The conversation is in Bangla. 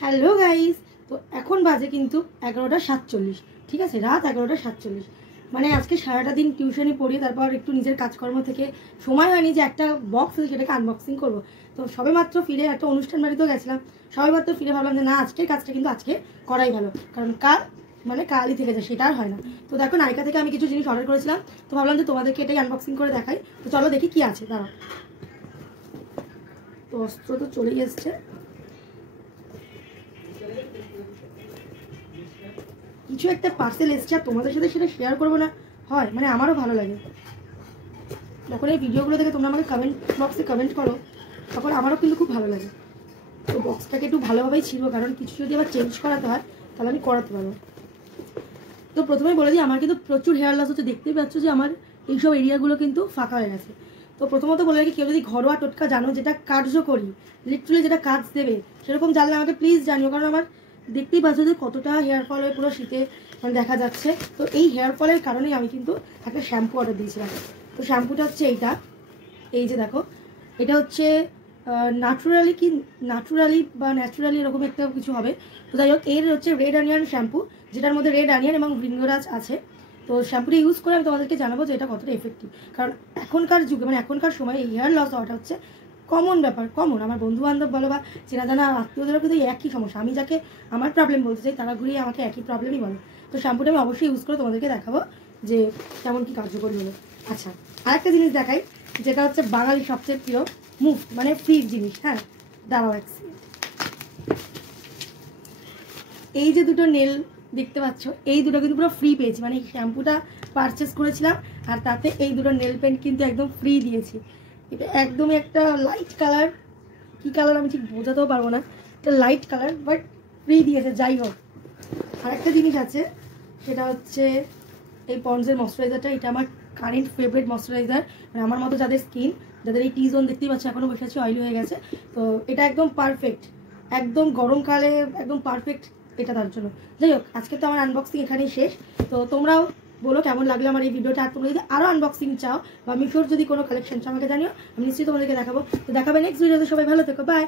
হ্যালো গাইস, তো এখন বাজে কিন্তু 11:47। ঠিক আছে, রাত 11:47। মানে আজকে সারাটা দিন টিউশনি পড়ি, তারপর একটু নিজের কাজকর্ম থেকে সময় হয়নি যে একটা বক্স আছে সেটাকে আনবক্সিং করবো। তো সবে মাত্র ফিরে একটা অনুষ্ঠান বাড়িতেও গেছিলাম, সবে মাত্র ফিরে ভাবলাম যে না, আজকের কাজটা কিন্তু আজকে করাই ভালো, কারণ কালই থেকে যায়, সেটা আর হয় না। তো দেখো, নাইকা থেকে আমি কিছু জিনিস অর্ডার করেছিলাম, তো ভাবলাম যে তোমাদেরকে এটাই আনবক্সিং করে দেখাই। তো চলো দেখি কি আছে। দাঁড়াও, তো অস্ত্র তো চলেই এসছে। কিছু একটা পার্সেল এসছে, আর তোমাদের সাথে সেটা শেয়ার করবো না হয়, মানে আমারও ভালো লাগে যখন এই ভিডিওগুলো দেখে তোমরা আমাকে কমেন্ট বক্সে কমেন্ট করো, তখন আমারও কিন্তু খুব ভালো লাগে। তো বক্সটাকে একটু ভালোভাবেই ছিল, কারণ কিছু যদি আবার চেঞ্জ করাতে হয় তাহলে আমি করাতে পারবো। তো প্রথমেই বলে দিই, আমার কিন্তু প্রচুর হেয়ার লস হচ্ছে। দেখতেই পাচ্ছ যে আমার এইসব এরিয়াগুলো কিন্তু ফাঁকা হয়ে গেছে। তো প্রথমত বলে রাখি, কেউ যদি ঘরোয়া টোটকা জানো যেটা কার্যকরী, লিটারালি যেটা কাজ দেবে, সেরকম জানলে আমাকে প্লিজ জানিও, কারণ আমার দেখতেই পাচ্ছ যে কতটা হেয়ার ফল হয়ে পুরো শীতে মানে দেখা যাচ্ছে। তো এই হেয়ার ফলের কারণেই আমি কিন্তু একটা শ্যাম্পু অর্ডার দিয়েছিলাম। তো শ্যাম্পুটা হচ্ছে এইটা, এই যে দেখো, এটা হচ্ছে ন্যাচুরালি এরকম একটা কিছু হবে। তো যাই হোক, এর হচ্ছে রেড অনিয়ন শ্যাম্পু, যেটার মধ্যে রেড অনিয়ন এবং ভৃঙ্গরাজ আছে। তো শ্যাম্পুটা ইউজ করে আমি তোমাদেরকে জানাবো যে এটা কতটা এফেক্টিভ, কারণ এখনকার যুগে মানে এখনকার সময় এই হেয়ার লস হওয়াটা হচ্ছে কমন ব্যাপার। কমন, আমার বন্ধু বান্ধব বলো বা চেনা জানা আত্মীয়দেরও কিন্তু একই সমস্যা। আমি যাকে আমার প্রবলেম বলতে চাই, তারা ঘুরিয়ে আমাকে একই প্রবলেমই বলে। তো শ্যাম্পুটা আমি অবশ্যই ইউজ করে তোমাদেরকে দেখাবো যে কেমন কি কার্যকরী হলো। আচ্ছা, আরেকটা জিনিস দেখাই, যেটা হচ্ছে বাঙালি সবচেয়ে প্রিয় মুভ, মানে ফ্রির জিনিস। হ্যাঁ, দাঁড়াও এক সেকেন্ড। এই যে দুটো নেল দেখতে পাচ্ছ, এই দুটো কিন্তু পুরো ফ্রি পেয়েছি, মানে শ্যাম্পুটা পারচেস করেছিলাম আর তাতে এই দুটো নেল পেন্ট কিন্তু একদম ফ্রি দিয়েছি। এটা একদমই একটা লাইট কালার, কি কালার আমি ঠিক বোঝাতেও পারবো না, এটা লাইট কালার বাট ফ্রি দিয়েছে। যাই হোক, আরেকটা জিনিস আছে, সেটা হচ্ছে এই পন্ডসের ময়শ্চারাইজারটা। এটা আমার কারেন্ট ফেভারিট ময়শ্চারাইজার, মানে আমার মতো যাদের স্কিন, যাদের এই টি জোন দেখতেই পাচ্ছে এখনো বসে আছে, অয়েলি হয়ে গেছে, তো এটা একদম পারফেক্ট, একদম গরমকালে একদম পারফেক্ট এটা তার জন্য। যাই হোক, আজকে তো আমার আনবক্সিং এখানেই শেষ। তো তোমরাও বলো কেমন লাগলো আমার এই ভিডিওটা, আর তোমরা যদি আরও আনবক্সিং চাও বা মিশোর যদি কোনো কালেকশন চাও আমাকে জানিও, আমি নিশ্চয়ই তোমাদেরকে দেখাবো। তো দেখাবে নেক্সট ভিডিওতে। সবাই ভালো থেকো, বাই।